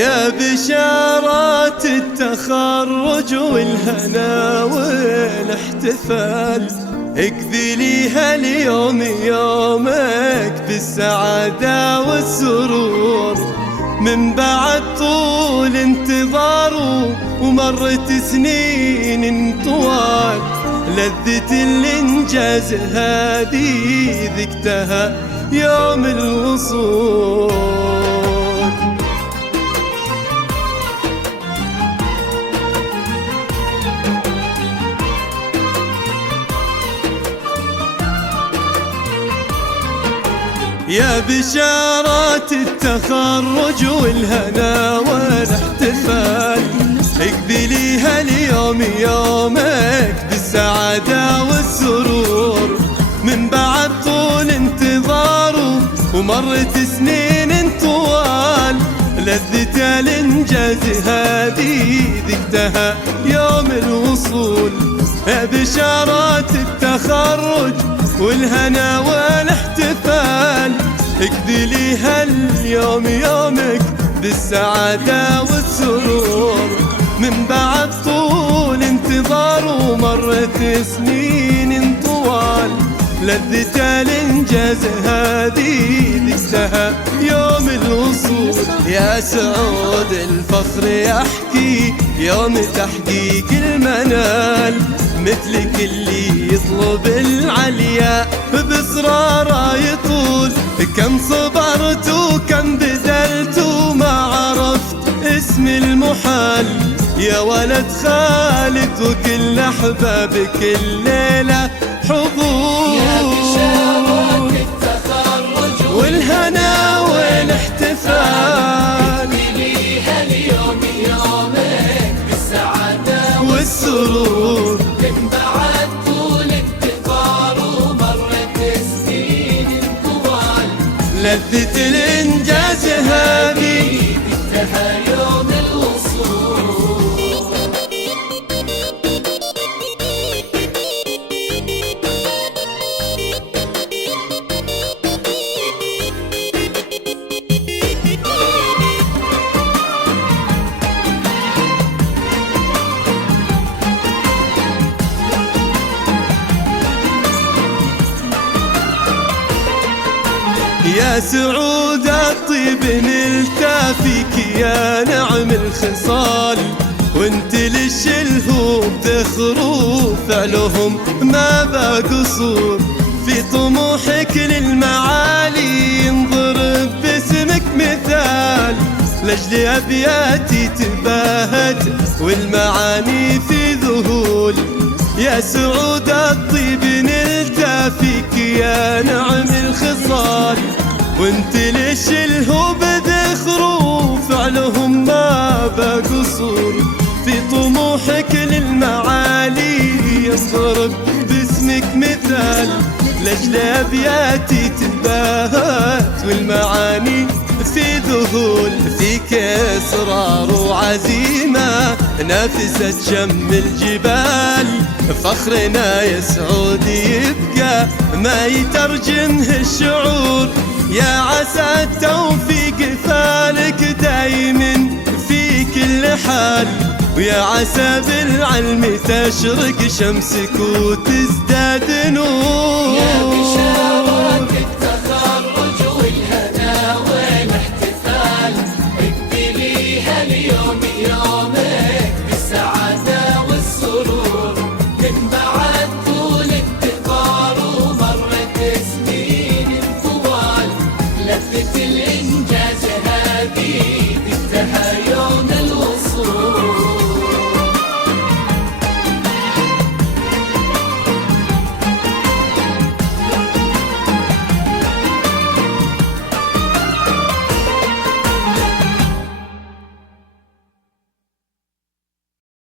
يا بشارات التخرج والهنا والاحتفال، اقبليها اليوم يومك بالسعادة والسرور. من بعد طول انتظار ومرت سنين طوال، لذة الانجاز هذه ذقتها يوم الوصول. يا بشارات التخرج والهنا والاحتفال، اقبليها اليوم يومك بالسعادة والسرور. من بعد طول انتظار ومرت سنين طوال، لذة الانجاز هذه ذقتها يوم الوصول. يا بشارات التخرج والهنا والاحتفال، اقبليها اليوم يومك بالسعادة والسرور. من بعد طول انتظار ومرت سنين طوال، لذة الانجاز هذه ذقتها يوم الوصول. يا سعود الفخر يحكي يوم تحقيق المنال، مثلك اللي يطلب العليا بإصراره يطول. كم صبرت وكم بذلت وما عرفت اسم المحال، يا ولد خالد وكل أحبابك الليلة حضور. يا بشارات التخرج والهنا والاحتفال، اقبليها اليوم يومك بالسعادة والسرور. من بعد طول انتظار ومرت سنين طوال، لذة الإنجاز هذه انتهى يوم الوصول. يا سعود الطيب نلتا فيك يا نعم الخصال، وانت للشلهوب تخرو فعلهم ما بقصور. في طموحك للمعالي ينضرب باسمك مثال، لاجل ابياتي تباهت والمعاني في ذهول. يا سعود الطيب نلتا فيك يا نعم الخصال، وانت ليش الهوب ذخروا فعلهم ما بقصور. في طموحك للمعالي يصرف باسمك مثال، لاجل ابياتي تباهت والمعاني في ذهول. فيك اصرار وعزيمة نافست شم الجبال، فخرنا يا سعود يبقى ما يترجمه الشعور. يا عسى التوفيق فالك دايم في كل حال، ويا عسى بالعلم تشرق شمسك وتزداد نور.